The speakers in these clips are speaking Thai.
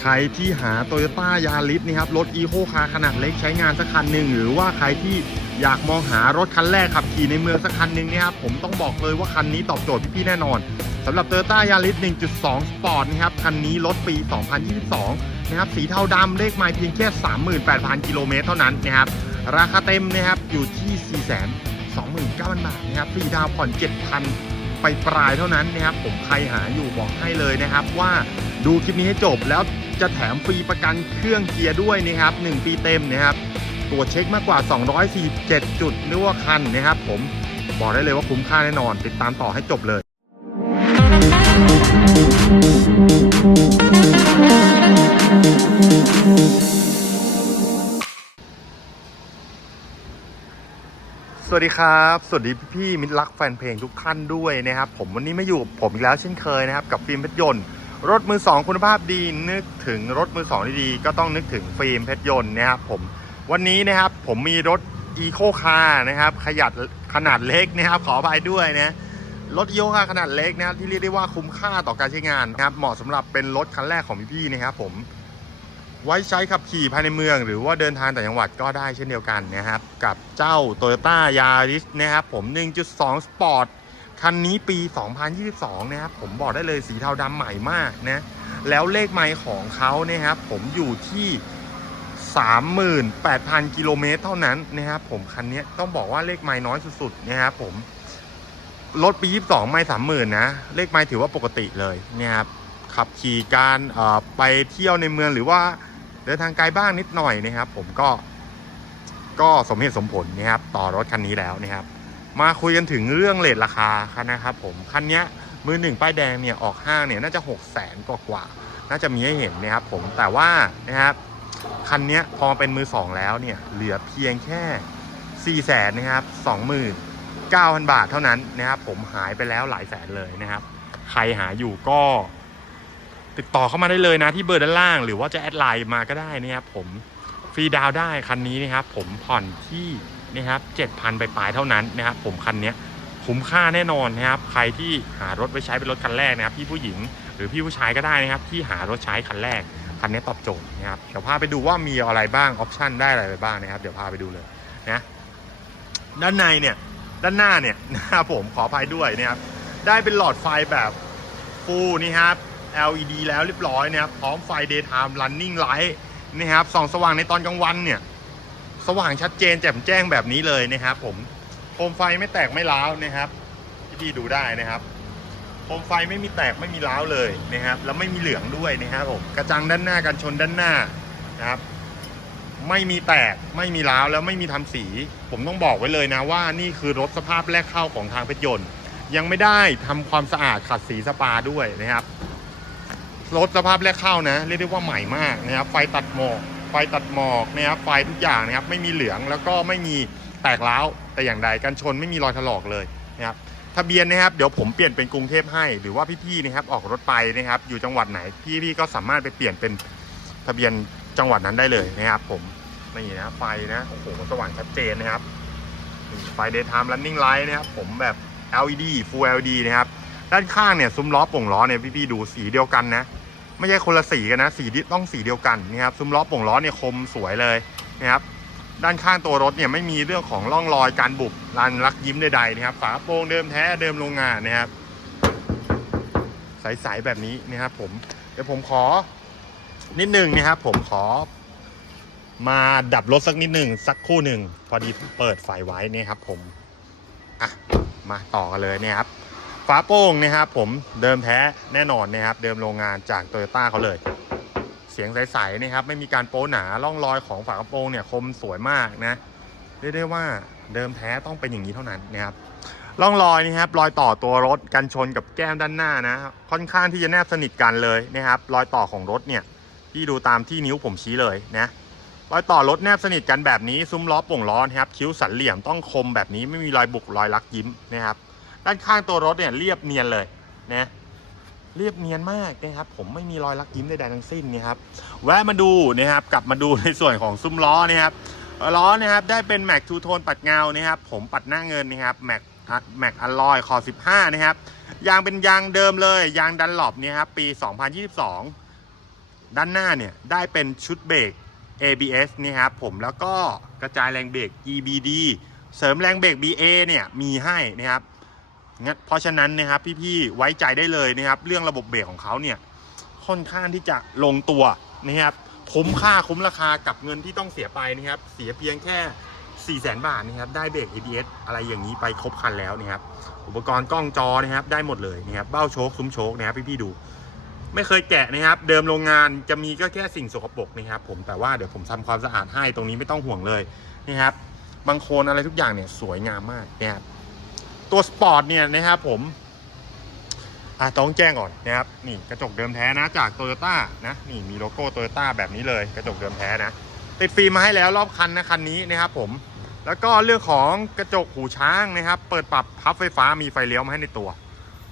ใครที่หาโตโยต้ายาริสนี่ครับ รถอีโคคาร์ขนาดเล็กใช้งานสักคันหนึ่งหรือว่าใครที่อยากมองหารถคันแรกขับขี่ในเมืองสักคันหนึ่งเนี่ยครับผมต้องบอกเลยว่าคันนี้ตอบโจทย์พี่ๆแน่นอนสำหรับ Toyota Yaris 1.2 Sport นะครับ คันนี้รถปี 2022 นะครับ สีเทาดำเลขไมล์เพียงแค่ 38,000 กิโลเมตรเท่านั้นนะครับราคาเต็มนะครับอยู่ที่ 429,000 บาทนะครับฟรีดาวน์ผ่อน 7,000 ไปปลายเท่านั้นนะครับผมใครหาอยู่บอกให้เลยนะครับว่าดูคลิปนี้ให้จบแล้ว จะแถมฟรีประกันเครื่องเกียร์ด้วยนะครับ 1 ปีเต็มนะครับตรวจเช็คมากกว่า 247 จุดนึกว่าคันนะครับผมบอกได้เลยว่าคุ้มค่าแน่นอน ติดตามต่อให้จบเลยสวัสดีครับ สวัสดีพี่ๆมิตรรักแฟนเพลงทุกท่านด้วยนะครับ ผมวันนี้มาอยู่ผมอีกแล้วเช่นเคยนะครับ กับฟิล์มเพชรยนต์ รถมือสองคุณภาพดีนึกถึงรถมือสองดีๆก็ต้องนึกถึงฟิล์มเพชรยนต์นะครับผมวันนี้นะครับผมมีรถอีโคคาร์นะครับขยัดขนาดเล็กนะครับขออภัยด้วยนะรถอีโคคาร์ขนาดเล็กนะครับที่เรียกได้ว่าคุ้มค่าต่อการใช้งานนะครับเหมาะสำหรับเป็นรถคันแรกของพี่ๆนะครับผมไว้ใช้ขับขี่ภายในเมือง หรือว่าเดินทางต่างจังหวัดก็ได้เช่นเดียวกันนะครับกับเจ้า Toyota Yaris นะครับผม 1.2 Sport คันนี้ปี 2022 นะครับ ผมบอกได้เลยสีเทาดำใหม่มากนะ แล้วเลขไมล์ของเขาเนะครับ ผมอยู่ที่ 38,000 กิโลเมตรเท่านั้นนะครับ ผมคันนี้ต้องบอกว่าเลขไมล์น้อยสุดๆนะครับผม รถปี 22 ไมล์30,000 นะ เลขไมล์ถือว่าปกติเลยนะครับ ขับขี่การไปเที่ยวในเมืองหรือว่าเดินทางไกลบ้างนิดหน่อยนะครับ ผมก็ก็สมเหตุสมผลนะครับต่อรถคันนี้แล้วนะครับ มาคุยกันถึงเรื่องเลทราคาคันนะครับผมคันนี้มือหนึ่งป้ายแดงเนี่ยออกห้างเนี่ยน่าจะ6 0แสนกว่ากว่าๆน่าจะมีให้เห็นนะครับผมแต่ว่านะครับคันนี้พอเป็นมือสองแล้วเนี่ยเหลือเพียงแค่4ี่แสนนะครับสองหมื่นเก้าพันบาทเท่านั้นนะครับผมหายไปแล้วหลายแสนเลยนะครับ ใครหาอยู่ก็ติดต่อเข้ามาได้เลยนะที่เบอร์ด้านล่าง หรือว่าจะแอดไลน์มาก็ได้นะครับผมฟรีดาวได้คันนี้นะครับผมผ่อนที่ นะครับเจ็ดพันไปปลายเท่านั้นนะครับผมคันนี้คุ้มค่าแน่นอนนะครับใครที่หารถไว้ใช้เป็นรถคันแรกนะครับพี่ผู้หญิงหรือพี่ผู้ชายก็ได้นะครับที่หารถใช้คันแรกคันนี้ตอบโจทย์นะครับเดี๋ยวพาไปดูว่ามีอะไรบ้างออปชันได้อะไรไปบ้างนะครับเดี๋ยวพาไปดูเลยนะด้านในเนี่ยด้านหน้าเนี่ยนะครับผมขออภัยด้วยนะครับได้เป็นหลอดไฟแบบฟูลนี่ครับ LED แล้วเรียบร้อยนะครับพร้อมไฟ daytime running light นะครับส่องสว่างในตอนกลางวันเนี่ย สว่างชัดเจนแจ่มแจ้งแบบนี้เลยนะครับผมโคมไฟไม่แตกไม่ร้าวนะครับพี่ๆดูได้นะครับโคมไฟไม่มีแตกไม่มีร้าวเลยนะครับแล้วไม่มีเหลืองด้วยนะครับผมกระจังด้านหน้ากันชนด้านหน้านะครับ ไม่มีแตกไม่มีร้าวแล้วไม่มีทำสี ผมต้องบอกไว้เลยนะว่านี่คือรถสภาพแรกเข้าของทางเพชรยนต์ ยังไม่ได้ทำความสะอาดขัดสีสปาด้วยนะครับรถสภาพแรกเข้านะ เรียกได้ว่าใหม่มากนะครับ ไฟตัดหมอก ฟตัดหมอกนะครับไฟทุกอย่างนะครับไม่มีเหลืองแล้วก็ไม่มีแตกร้าวแต่อย่างใดกันชนไม่มีรอยถลอกเลยนะครับทะเบียนนะครับเดี๋ยวผมเปลี่ยนเป็นกรุงเทพให้ หรือว่าพี่ๆนะครับออกรถไปนะครับ อยู่จังหวัดไหนพี่ๆก็สามารถไปเปลี่ยนเป็นทะเบียนจังหวัดนั้นได้เลยนะครับ ผมนี่นะไฟนะโอ้โหสว่างชัดเจนนะครับไฟ daytime running light นะครับผมแบบ LED full LED นะครับด้านข้างเนี่ยซุ้มล้อป่งล้อเนี่ยพี่ๆดูสีเดียวกันนะ ไม่ใช่คนละสีกันนะ สีต้องสีเดียวกันนะครับซุ้มล้อป่งล้อเนี่ยคมสวยเลยนะครับด้านข้างตัวรถเนี่ยไม่มีเรื่องของร่องรอยการบุบรันรักยิ้มใดๆนะครับ ฝาโปร่งเดิมแท้เดิมโรงงานนะครับ ใสๆแบบนี้นะครับ ผมเดี๋ยวผมขอนิดหนึ่งนะครับ ผมขอ มาดับรถสักนิดหนึ่งสักคู่หนึ่งพอดีเปิดไฟไว้นี่ครับ ผมอะมาต่อกันเลยเนี่ยครับ ฝาโป้งนะครับผมเดิมแท้แน่นอนนะครับ เดิมโรงงานจากโตโยต้าเขาเลย เสียงใสๆนะครับ ไม่มีการโป้หนาร่องรอยของฝากระโปรงเนี่ยคมสวยมากนะเรียกได้ว่าเดิมแท้ต้องเป็นอย่างนี้เท่านั้นนะครับร่องรอยนะครับรอยต่อตัวรถกันชนกับแก้มด้านหน้านะ ค่อนข้างที่จะแนบสนิทกันเลยนะครับ รอยต่อของรถเนี่ยที่ดูตามที่นิ้วผมชี้เลยนะรอยต่อรถแนบสนิทกันแบบนี้ซุ้มล้อป่งล้อนะครับ คิ้วสันเหลี่ยมต้องคมแบบนี้ไม่มีรอยบุกรอยลักยิ้มนะครับ ด้านข้างตัวรถเนี่ยเรียบเนียนเลยนะเรียบเนียนมากนะครับผมไม่มีรอยลักยิ้มใดๆทั้งสิ้นนะครับแวะมาดูนะครับกลับมาดูในส่วนของซุ้มล้อนะครับล้อนะครับได้เป็นแม็กทูโทนปัดเงานะครับผมปัดหน้าเงินนะครับแม็กแม็กอลลอยคอ 15 นะครับยางเป็นยางเดิมเลยยางดันหลบเนี่ยครับปี 2022 ด้านหน้าเนี่ยได้เป็นชุดเบรก ABS นี่ครับผมแล้วก็กระจายแรงเบรก EBD เสริมแรงเบรก BA เนี่ยมีให้นะครับ งั้นเพราะฉะนั้นนะครับพี่ๆไว้ใจได้เลยนะครับ เรื่องระบบเบรกของเขาเนี่ยค่อนข้างที่จะลงตัวนะครับคุ้มค่าคุ้มราคากับเงินที่ต้องเสียไปนะครับ เสียเพียงแค่ 4 0 0 0 0 0บาทนะครับ ได้เบรก ABS อะไรอย่างนี้ไปครบคันแล้วนะครับ อุปกรณ์กล้องจอนะครับ ได้หมดเลยนะครับเบ้าโชคซุ้มโชคนะครับพี่ๆดู ไม่เคยแกะนะครับ เดิมโรงงานจะมีก็แค่สิ่งสกปรกนะครับ ผมแต่ว่าเดี๋ยวผมทำความสะอาดให้ตรงนี้ไม่ต้องห่วงเลยนะครับบางโคนอะไรทุกอย่างเนี่ยสวยงามมากนะครับ ตัวสปอร์ตเนี่ยนะครับผมอะต้องแจ้งก่อนนะครับนี่กระจกเดิมแท้นะจากโตโยต้านะนี่มีโลโก้โตโยต้าแบบนี้เลยกระจกเดิมแท้นะ ติดฟิล์มมาให้แล้วรอบคันนะคันนี้นะครับผมแล้วก็เรื่องของกระจกหูช้างนะครับ เปิดปรับพับไฟฟ้ามีไฟเลี้ยวมาให้ในตัว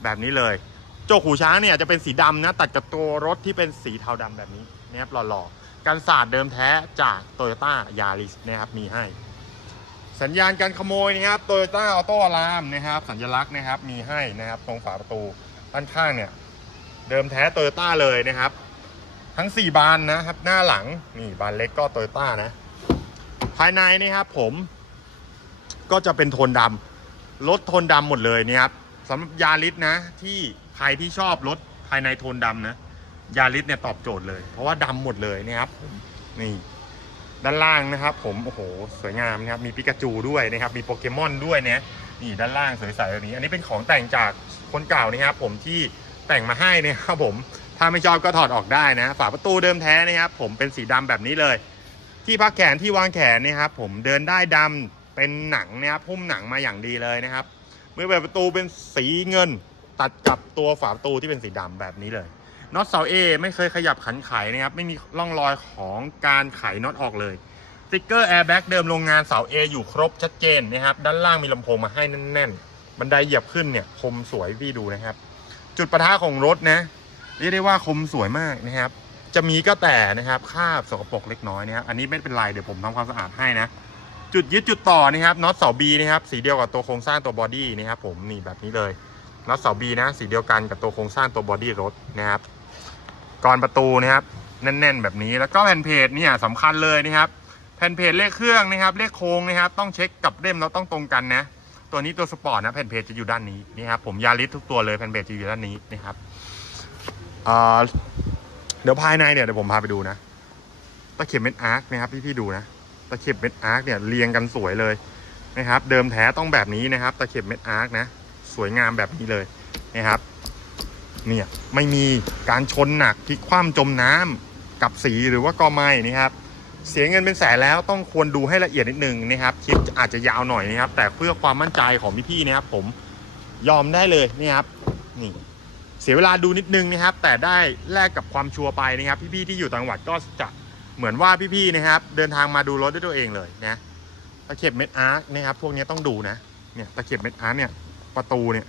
แบบนี้เลยกระจกหูช้างเนี่ยจะเป็นสีดำนะตัดกับตัวรถที่เป็นสีเทาดำแบบนี้นะครับหล่อๆกันศาสตร์เดิมแท้จากโตโยต้ายาริสนะครับมีให้ สัญญาณการขโมยนะครับโตโยต้าออโต้อะลามนะครับ สัญลักษณ์นะครับมีให้นะครับ ตรงฝาประตูด้านข้างเนี่ย เดิมแท้โตโยต้าเลยนะครับ ทั้ง 4 บานนะครับ หน้าหลังนี่บานเล็กก็โตโยต้านะ ภายในนี่ครับผม ก็จะเป็นโทนดำรถโทนดำหมดเลยเนี่ยครับสำหรับยาริสนะ ที่ใครที่ชอบรถภายในโทนดำนะยาริสเนี่ยตอบโจทย์เลย เพราะว่าดำหมดเลยนะครับผมนี่ ด้านล่างนะครับผมโอ้โหสวยงามนะครับมีปิกาจูด้วยนะครับมีโปเกมอนด้วยเนี่ยนี่ด้านล่างสวยใสแบบนี้ อันนี้เป็นของแต่งจากคนเก่านะครับผมที่แต่งมาให้นะครับผมถ้าไม่ชอบก็ถอดออกได้นะฝาประตูเดิมแท้นะครับผมเป็นสีดำแบบนี้เลย ที่พักแขนที่วางแขนนะครับผมเดินได้ดำเป็นหนังนะครับพุ่มหนังมาอย่างดีเลยนะครับมือเปิดประตูเป็นสีเงิน ตัดกับตัวฝาประตูที่เป็นสีดำแบบนี้เลย น็อตเสาเอไม่เคยขยับขันไขนะครับ ไม่มีร่องรอยของการไขน็อตออกเลยสติ๊กเกอร์แอร์แบ็กเดิมโรงงานเสาเออยู่ครบชัดเจนนะครับ ด้านล่างมีลำโพงมาให้แน่นๆ บันไดเหยียบขึ้นเนี่ยคมสวยพี่ดูนะครับ จุดประทะของรถนะเรียกได้ว่าคมสวยมากนะครับ จะมีก็แต่นะครับคราบสกปรกเล็กน้อยนะครับอันนี้ไม่เป็นไรเดี๋ยวผมทำความสะอาดให้นะจุดยึดจุดต่อนะครับน็อตเสาบีนะครับสีเดียวกับตัวโครงสร้างตัวบอดี้นะครับผมนี่แบบนี้เลยน็อตเสาบีนะสีเดียวกันกับตัวโครงสร้างตัวบอดี้รถนะครับ กรอนประตูนะครับแน่น ๆ แบบนี้แล้วก็แผ่นเพจเนี่ยสำคัญเลยนะครับ แผ่นเพจเลขเครื่องนะครับเลขโค้งนะครับ ต้องเช็คกับเล่มแล้วต้องตรงกันนะตัวนี้ตัวสปอร์ตนะแผ่นเพจจะอยู่ด้านนี้นี่ครับผมยาริสทุกตัวเลยแผ่นเพจจะอยู่ด้านนี้นะครับเดี๋ยวภายในเนี่ยเดี๋ยวผมพาไปดูนะตะเข็บเม็ดอาร์คนะครับพี่ๆดูนะตะเข็บเม็ดอาร์คเนี่ยเรียงกันสวยเลยนะครับ เดิมแท้ต้องแบบนี้นะครับ ตะเข็บเม็ดอาร์คนะ สวยงามแบบนี้เลยนะครับ เนี่ยไม่มีการชนหนักพลิกคว่ำจมน้ำกับสีหรือว่ากอไม้นะครับเสียเงินเป็นแสนแล้วต้องควรดูให้ละเอียดนิดนึงนะครับคลิปอาจจะยาวหน่อยนะครับ แต่เพื่อความมั่นใจของพี่ๆนะครับ ผมยอมได้เลยนี่ครับนี่เสียเวลาดูนิดนึงนะครับ แต่ได้แลกกับความชัวร์ไปนะครับ พี่ๆที่อยู่ต่างจังหวัดก็จะเหมือนว่าพี่ๆนะครับ เดินทางมาดูรถด้วยตัวเองเลยนะตะเข็บเม็ดอาร์คนะครับ พวกนี้ต้องดูนะเนี่ยตะเข็บเม็ดอาร์คเนี่ยประตูเนี่ย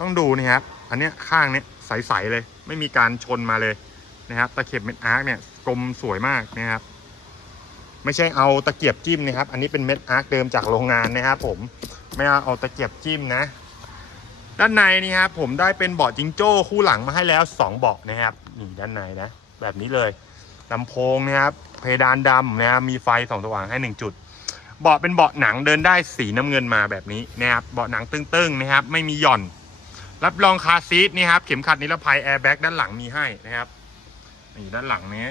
ต้องดูนะครับ อันเนี้ยข้างเนี้ยใสๆเลย ไม่มีการชนมาเลยนะครับตะเข็บเม็ดอาร์คเนี่ยกลมสวยมากนะครับ ไม่ใช่เอาตะเกียบจิ้มนะครับ อันนี้เป็นเม็ดอาร์คเดิมจากโรงงานนะครับผมไม่เอาเอาตะเกียบจิ้มนะ ด้านในนี่ครับผมได้เป็นเบาะจิงโจ้คู่หลังมาให้แล้ว 2 เบาะนะครับนี่ด้านในนะ แบบนี้เลยลำโพงนะครับเพดานดำนะครับมีไฟส่องสว่างให้ 1 จุดเบาะเป็นเบาะหนังเดินได้สีน้ำเงินมาแบบนี้นะครับเบาะหนังตึงๆนะครับ ไม่มีหย่อน รับรองคาซีทนี่ครับ เข็มขัดนิรภัยแอร์แบ็กด้านหลังมีให้นะครับนี่ด้านหลังนี้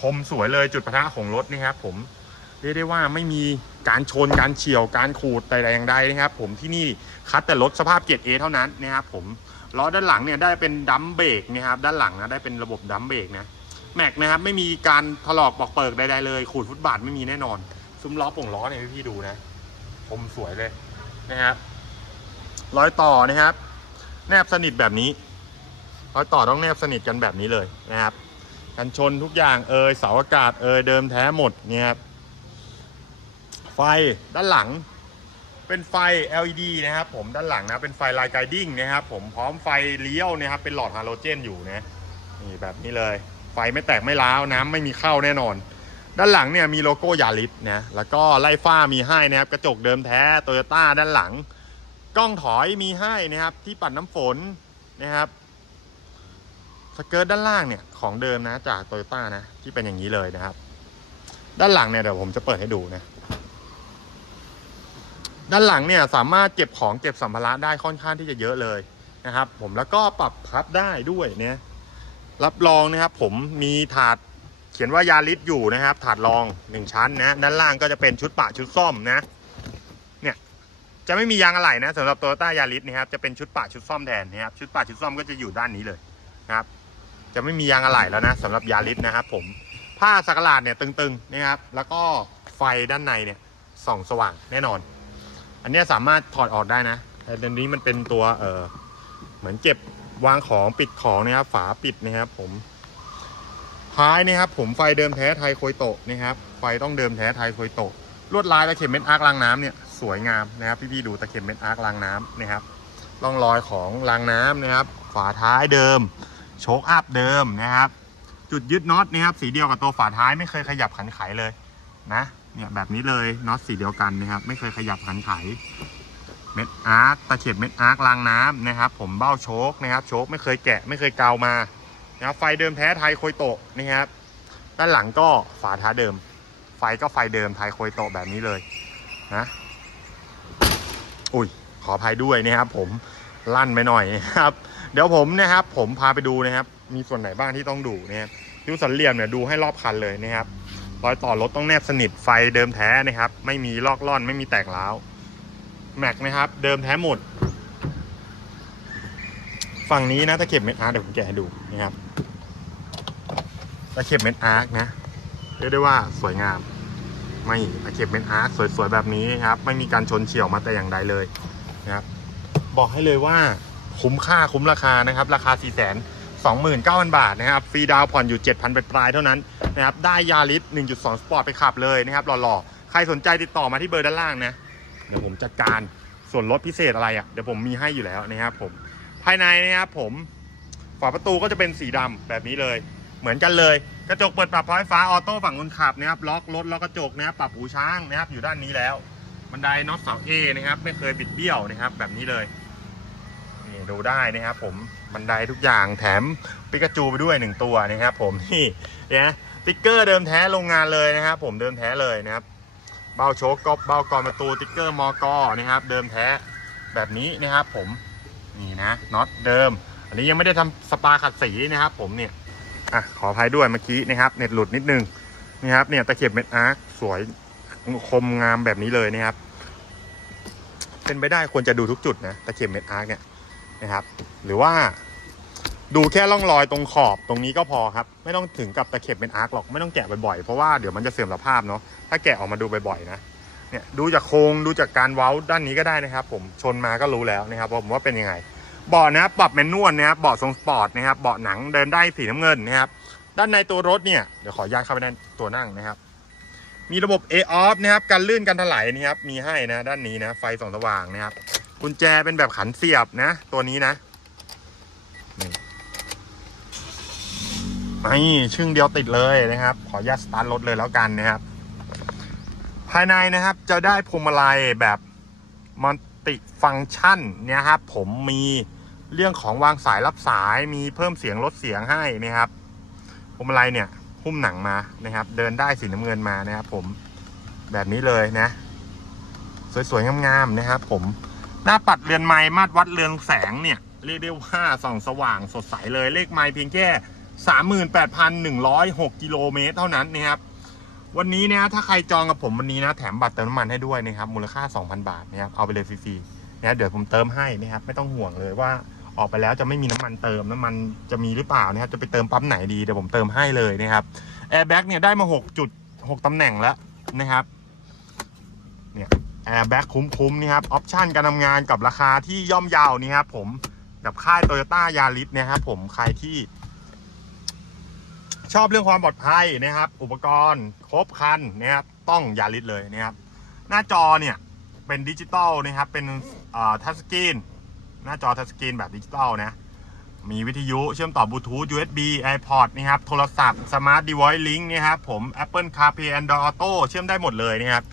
คมสวยเลยจุดประทะของรถนี่ครับ ผมเรียกได้ว่าไม่มีการชนการเฉียวการขูดใดๆอย่างใดนะครับ ผมที่นี่คัดแต่รถสภาพเกียรด A เท่านั้นนะครับ ผมล้อด้านหลังเนี่ยได้เป็นดัมเบรกนะครับ ด้านหลังนะได้เป็นระบบดัมเบรกนะแม็กนะครับ ไม่มีการถลอกปอกเปิกใดๆเลย ขูดฟุตบาทไม่มีแน่นอน ซุ้มล้อป่งล้อเนี่ยพี่ดูนะคมสวยเลยนะครับรอยต่อนะครับ แนบสนิทแบบนี้รอยต่อต้องแนบสนิทกันแบบนี้เลยนะครับกันชนทุกอย่างเอยเสาอากาศเอยเดิมแท้หมดเนี่ยครับไฟด้านหลัง เป็นไฟ LED นะครับ ผมด้านหลังนะเป็นไฟลายไกดิ้งนะครับผมพร้อมไฟเลี้ยวนะครับ เป็นหลอดฮาโลเจนอยู่นะนี่แบบนี้เลย ไฟไม่แตกไม่ร้าวน้ำไม่มีเข้าแน่นอน ด้านหลังเนี่ยมีโลโก้ยาริสนะแล้วก็ไล่ฟ้ามีให้นะครับ กระจกเดิมแท้โตโยต้าด้านหลัง กล้องถอยมีให้นะครับ ที่ปัดน้ำฝนนะครับสเกิร์ตด้านล่างเนี่ยของเดิมนะจากโตโยต้านะที่เป็นอย่างนี้เลยนะครับ ด้านหลังเนี่ยเดี๋ยวผมจะเปิดให้ดูนะ ด้านหลังเนี่ยสามารถเก็บของเก็บสัมภาระได้ค่อนข้างที่จะเยอะเลยนะครับ ผมแล้วก็ปรับพับได้ด้วยเนี่ยรับรองนะครับ ผมมีถาดเขียนว่ายาลิสอยู่นะครับ ถาดรองหนึ่งชั้นนะด้านล่างก็จะเป็นชุดปะชุดซ่อมนะ จะไม่มียางอะไหล่นะสำหรับโตโยต้ายาริสนะครับจะเป็นชุดปะชุดซ่อมแทนนะครับชุดปะชุดซ่อมก็จะอยู่ด้านนี้เลยนะครับ จะไม่มียางอะไหล่แล้วนะสำหรับยาริสนะครับ ผมผ้าสักหลาดเนี่ยตึงๆนะครับ แล้วก็ไฟด้านในเนี่ยส่องสว่างแน่นอน อันนี้สามารถถอดออกได้นะแต่ตอนนี้มันเป็นตัวเออเหมือนเก็บวางของปิดของนะครับ ฝาปิดนะครับ ผมท้ายนะครับ ผมไฟเดิมแท้ไทยโคยโตะนะครับไฟต้องเดิมแท้ไทยโคยโตะลวดลายตะเข็บเม็ดอาร์ครางน้ำเนี่ย สวยงามนะครับ พี่ๆดูตะเข็บเม็ดอาร์ครางน้ำนะครับร่องรอยของรางน้ำนะครับ ฝาท้ายเดิม โชคอัพเดิมนะครับ จุดยึดน็อตนะครับ สีเดียวกับตัวฝาท้ายไม่เคยขยับขันไขเลยนะเนี่ยแบบนี้เลยน็อตสีเดียวกันนะครับ ไม่เคยขยับขันไขเม็ดอาร์คตะเข็บเม็ดอาร์ครางน้ำนะครับ ผมเบ้าโชคนะครับโชคไม่เคยแกะไม่เคยเกามานะครับไฟเดิมแท้ไทยโคยโตะนะครับด้านหลังก็ฝาท้ายเดิม ไฟก็ไฟเดิมไทยโคยโตะแบบนี้เลยนะ อุ้ยขออภัยด้วยนะครับ ผมลั่นไปหน่อยนะครับ เดี๋ยวผมนะครับ ผมพาไปดูนะครับ มีส่วนไหนบ้างที่ต้องดูนะครับคิ้วสันเหลี่ยมเนี่ยดูให้รอบคันเลยนะครับรอยต่อรถต้องแนบสนิทไฟเดิมแท้นะครับ ไม่มีลอกล่อนไม่มีแตกร้าวแม็กนะครับ เดิมแท้หมด ฝั่งนี้นะตะเข็บเม็ดอาร์คเดี๋ยวผมแกะให้ดูนะครับตะเข็บเม็ดอาร์คนะเรียกได้ว่าสวยงาม ไม่ตะเข็บเม็ดอาร์คสวยๆแบบนี้ครับ ไม่มีการชนเฉี่ยวมาแต่อย่างใดเลยนะครับ บอกให้เลยว่าคุ้มค่าคุ้มราคานะครับ ราคา 4 2 9 0 0 0 บาทนะครับ ฟรีดาวผ่อนอยู่ 7,000ไปปลายเท่านั้นนะครับ ได้ยาริส1.2 สปอร์ตไปขับเลยนะครับหล่อๆ ใครสนใจติดต่อมาที่เบอร์ด้านล่างนะ เดี๋ยวผมจัดการส่วนลดพิเศษอะไรอะเดี๋ยวผมมีให้อยู่แล้วนะครับผม ภายในนะครับผมฝาประตูก็จะเป็นสีดำแบบนี้เลย เหมือนกันเลย กระจกเปิดปรับไฟฟ้าออโต้ฝั่งคนขับนะครับล็อกรถล็อกกระจกนะครับปรับหูช้างนะครับอยู่ด้านนี้แล้วบันไดน็อตเสาเอนะครับ ไม่เคยบิดเบี้ยวนะครับ แบบนี้เลยนี่ดูได้นะครับ ผมบันไดทุกอย่างแถมปิกาจูไปด้วยหนึ่งตัวนะครับผมนี่นะติ๊กเกอร์เดิมแท้โรงงานเลยนะครับ ผมเดิมแท้เลยนะครับ เบ้าโชกกอบเบ้ากรอนประตูติ๊กเกอร์มอกอนะครับ เดิมแท้แบบนี้นะครับ ผมนี่นะน็อตเดิม อันนี้ยังไม่ได้ทำสปาขัดสีนะครับ ผมเนี่ย อะขออภัยด้วยเมื่อกี้นะครับเน็ตหลุดนิดนึงนี่ครับเนี่ยตะเข็บเม็ดอาร์คสวยคมงามแบบนี้เลยนะครับ เป็นไปได้ควรจะดูทุกจุดนะตะเข็บเม็ดอาร์คเนี่ยนะครับ หรือว่าดูแค่ร่องรอยตรงขอบตรงนี้ก็พอครับ ไม่ต้องถึงกับตะเข็บเป็นอาร์คหรอกไม่ต้องแกะบ่อยๆเพราะว่าเดี๋ยวมันจะเสื่อมสภาพเนาะถ้าแกะออกมาดูบ่อยๆนะเนี่ยดูจากโครงดูจากการเว้าด้านนี้ก็ได้นะครับ ผมชนมาก็รู้แล้วนะครับว่าผมว่าเป็นยังไง เบาะนะครับปรับแมนนวลนะครับเบาะทรงสปอร์ตนะครับเบาะหนังเดินได้สีน้ำเงินนะครับ ด้านในตัวรถเนี่ยเดี๋ยวขออนุญาตเข้าไปด้านตัวนั่งนะครับ มีระบบ A off นะครับการลื่นการถลายนะครับมีให้นะด้านนี้นะไฟส่องสว่างนะครับกุญแจเป็นแบบขันเสียบนะ ตัวนี้นะนี่ชึ่งเดียวติดเลยนะครับ ขออนุญาตสตาร์ทรถเลยแล้วกันนะครับ ภายในนะครับจะได้พวงมาลัยแบบมัล ติฟังก์ชันเนี่ยครับผมมีเรื่องของวางสายรับสายมีเพิ่มเสียงลดเสียงให้นะครับพวงมาลัยเนี่ยหุ้มหนังมานะครับ เดินได้สีน้ำเงินมานะครับผมแบบนี้เลยนะ สวยๆงามๆนะครับผมหน้าปัดเรือนไม้มาตรวัดเรืองแสงเนี่ยเรียกได้ว่าส่องสว่างสดใสเลยเลขไม้เพียงแค่ 38,106กิโลเมตรเท่านั้นนะครับ วันนี้เนี่ยถ้าใครจองกับผมวันนี้นะแถมบัตรเติมน้ำมันให้ด้วยนะครับมูลค่า 2,000 บาทนะครับเอาไปเลยฟรีๆนะเดี๋ยวผมเติมให้นะครับไม่ต้องห่วงเลยว่าออกไปแล้วจะไม่มีน้ำมันเติมน้ำมันจะมีหรือเปล่านะครับจะไปเติมปั๊มไหนดีเดี๋ยวผมเติมให้เลยนะครับแอร์แบ็กเนี่ยได้มา6จุด6ตำแหน่งแล้วนะครับเนี่ยแอร์แบ็กคุ้มๆนี่ครับออปชันการทำงานกับราคาที่ย่อมเยาวนี่ครับผมกับค่ายโตโยต้ายาริสนะครับผมใครที่ ชอบเรื่องความปลอดภัยนะครับ อุปกรณ์ครบครันนะครับต้องยาริสเลยนะครับ หน้าจอเนี่ยเป็นดิจิตอลนะครับ เป็นทัชสกรีนหน้าจอทัชสกรีนแบบดิจิตอลนะมีวิทยุเชื่อมต่อบลูทูธ USB iPod นะครับ โทรศัพท์ Smart Device Link นะครับ ผม Apple CarPlay Android Auto เชื่อมได้หมดเลยนะครับ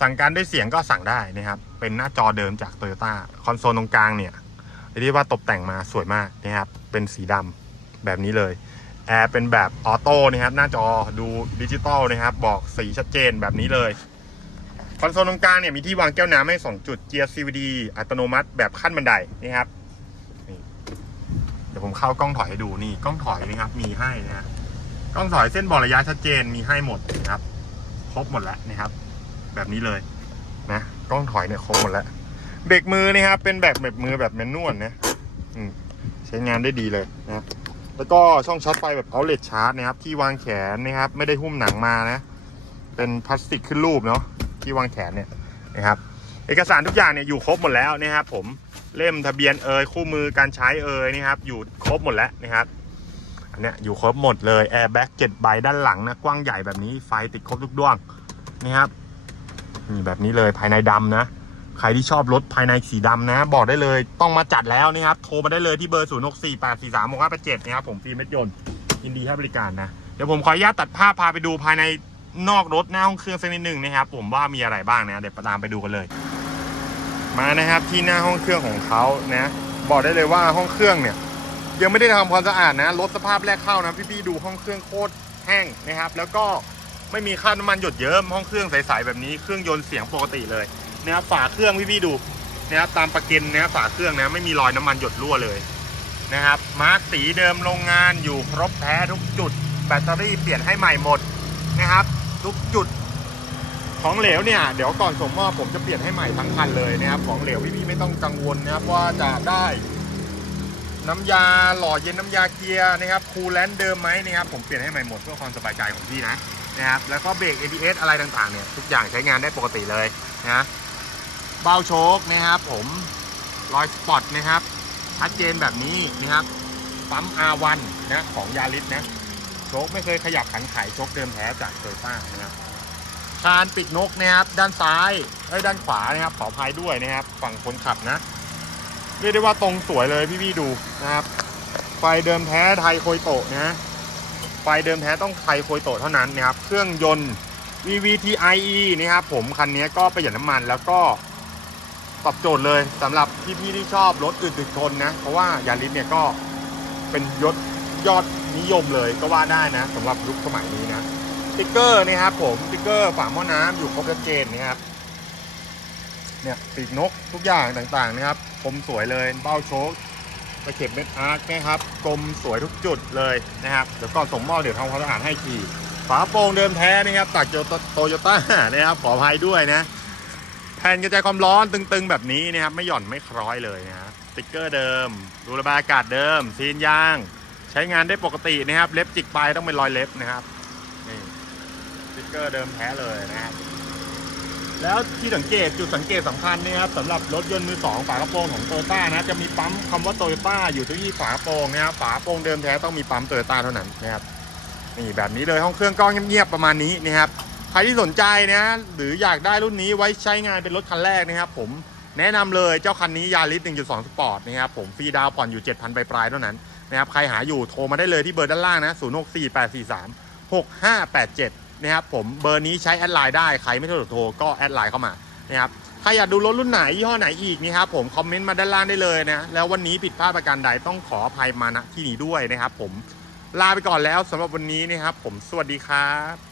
สั่งการด้วยเสียงก็สั่งได้นะครับ เป็นหน้าจอเดิมจาก Toyota คอนโซลตรงกลางเนี่ยเรียกว่าตกแต่งมาสวยมากนะครับ เป็นสีดำแบบนี้เลย แอร์เป็นแบบออโต้นะครับหน้าจอดูดิจิตอลนะครับ บอกสีชัดเจนแบบนี้เลยคอนโซลตรงกลางเนี่ยมีที่วางแก้วน้ำให้ 2 จุดเกียร์ CVD อัตโนมัติแบบขั้นบันไดนี่ครับนี่เดี๋ยวผมเข้ากล้องถอยให้ดูนี่กล้องถอยนะครับ มีให้นะกล้องถอยเส้นบอกระยะชัดเจนมีให้หมดนะครับ ครบหมดแล้วนะครับ แบบนี้เลยนะกล้องถอยเนี่ยครบหมดแล้วเบรกมือนะครับ เป็นแบบเบรกมือแบบแมนนวลนะใช้งานได้ดีเลยนะ แล้วก็ช่องชาร์จไฟแบบเอาเลตชาร์จนะครับที่วางแขนนะครับ ไม่ได้หุ้มหนังมานะ เป็นพลาสติกขึ้นรูปเนาะที่วางแขนเนี่ยนะครับเอกสารทุกอย่างเนี่ยอยู่ครบหมดแล้วนะครับ ผมเล่มทะเบียนเอยคู่มือการใช้เอยนะครับ อยู่ครบหมดแล้วนะครับอันเนี้ยอยู่ครบหมดเลยแอร์แบ็กเจ็ดใบด้านหลังนะกว้างใหญ่แบบนี้ไฟติดครบทุกดวงนะครับนี่แบบนี้เลยภายในดำนะ ใครที่ชอบรถภายในสีดำนะ บอกได้เลยต้องมาจัดแล้วนะครับโทรมาได้เลยที่เบอร์ 0 6 4 8 4 3 6 5 8 7นะครับผมฟรีเม็ดยนต์ยินดีให้บริการนะ เดี๋ยวผมขออนุญาตตัดภาพพาไปดูภายในนอกรถหน้าห้องเครื่องสักนิดหนึ่งนะครับผมว่ามีอะไรบ้างนะเดี๋ยวตามไปดูกันเลย มานะครับที่หน้าห้องเครื่องของเขานะบอกได้เลยว่าห้องเครื่องเนี่ย ยังไม่ได้ทำความสะอาดนะรถสภาพแรกเข้านะพี่ๆดูห้องเครื่องโคตรแห้งนะครับ แล้วก็ไม่มีค่าน้ำมันหยดเยิ้มห้องเครื่องใสๆแบบนี้เครื่องยนต์เสียงปกติเลย นะครับฝาเครื่องพี่ๆดูนะครับตามประกันนะฝาเครื่องนะไม่มีรอยน้ำมันหยดรั่วเลยนะครับมาร์กสีเดิมโรงงานอยู่ครบแท้ทุกจุด แบตเตอรี่เปลี่ยนให้ใหม่หมดนะครับ ทุกจุดของเหลวเนี่ยเดี๋ยวก่อนส่งมอบผมจะเปลี่ยนให้ใหม่ทั้งคันเลยนะครับ ของเหลวพี่ๆไม่ต้องกังวลนะครับว่าจะได้น้ำยาหล่อเย็นน้ำยาเกียร์นะครับคูลแลนด์เดิมไหมนะครับผมเปลี่ยนให้ใหม่หมดเพื่อความสบายใจของพี่นะนะครับแล้วก็เบรก ABS อะไรต่างๆเนี่ยทุกอย่างใช้งานได้ปกติเลยนะ เบ้าโชคนะครับ ผมรอยสปอตนะครับชัดเจนแบบนี้นะครับปั๊ม R1 นะของยาริสนะโชคไม่เคยขยับขันไขโชคเดิมแท้จากโตโยต้านะครับคานปิดนกนะครับด้านซ้ายเอ้ยด้านขวานะครับขออภัยด้วยนะครับ ฝั่งคนขับนะเรียกได้ว่าตรงสวยเลยพี่ๆดูนะครับ ไฟเดิมแท้ไทยโคยโตะนะไฟเดิมแท้ต้องไทยโคยโตะเท่านั้นนะครับ เครื่องยนต์ VVTIe นะครับผมคันนี้ก็ประหยัดน้ำมันแล้วก็ ตอบโจทย์เลยสำหรับพี่ๆที่ชอบรถอึดติดทนนะ เพราะว่ายาริสเนี่ยก็เป็นยศยอดนิยมเลยก็ว่าได้นะสำหรับยุคสมัยนี้นะติ๊กเกอร์นะครับผมติ๊กเกอร์ฝาหม้อน้ำอยู่ครบชัดเจนนะครับเนี่ยปีกนกทุกอย่างต่างๆนะครับคมสวยเลยเบ้าโชคตะเข็บเม็ดอาร์คนะครับกลมสวยทุกจุดเลยนะครับเดี๋ยวก่อนส่งมอบเดี๋ยวทำความสะอาดให้ทีฝาโปร่งเดิมแท้นะครับจากโตโยต้านะครับขออภัยด้วยนะ ผ่นกระจายความร้อนตึงๆแบบนี้นะครับไม่หย่อนไม่คล้อยเลยนะครับสติ๊กเกอร์เดิม รูระบายอากาศเดิม ซีนยาง ใช้งานได้ปกตินะครับ เล็บจิกไปต้องเป็นรอยเล็บนะครับนี่สติ๊กเกอร์เดิมแท้เลยนะครับแล้วที่สังเกตจุดสังเกตสำคัญนะครับสำหรับรถยนต์มือสองฝากระโปรงของโตโยต้านะจะมีปั๊มคำว่าโตโยต้าอยู่ที่ฝากระโปรงนะครับฝากระโปรงเดิมแท้ต้องมีปั๊มโตโยต้าเท่านั้นนะครับนี่แบบนี้เลยห้องเครื่องก็เงียบๆประมาณนี้นะครับ ใครที่สนใจนะหรืออยากได้รุ่นนี้ไว้ใช้งานเป็นรถคันแรกนะครับ ผมแนะนำเลยเจ้าคันนี้ยาริส1.2 สปอร์ตนะครับผมฟรีดาวน์ผ่อนอยู่ 7,000 ปลายๆเท่านั้นนะครับใครหาอยู่โทรมาได้เลยที่เบอร์ด้านล่างนะ 064843 6587 นะครับผมเบอร์นี้ใช้แอดไลน์ได้ใครไม่สะดวกโทรก็แอดไลน์เข้ามานะครับใครอยากดูรถรุ่นไหนยี่ห้อไหนอีกนะครับผมคอมเมนต์มาด้านล่างได้เลยนะแล้ววันนี้ผิดพลาดประการใดต้องขออภัยมาณที่นี้ด้วยนะครับผมลาไปก่อนแล้วสำหรับวันนี้นะครับผมสวัสดีครับ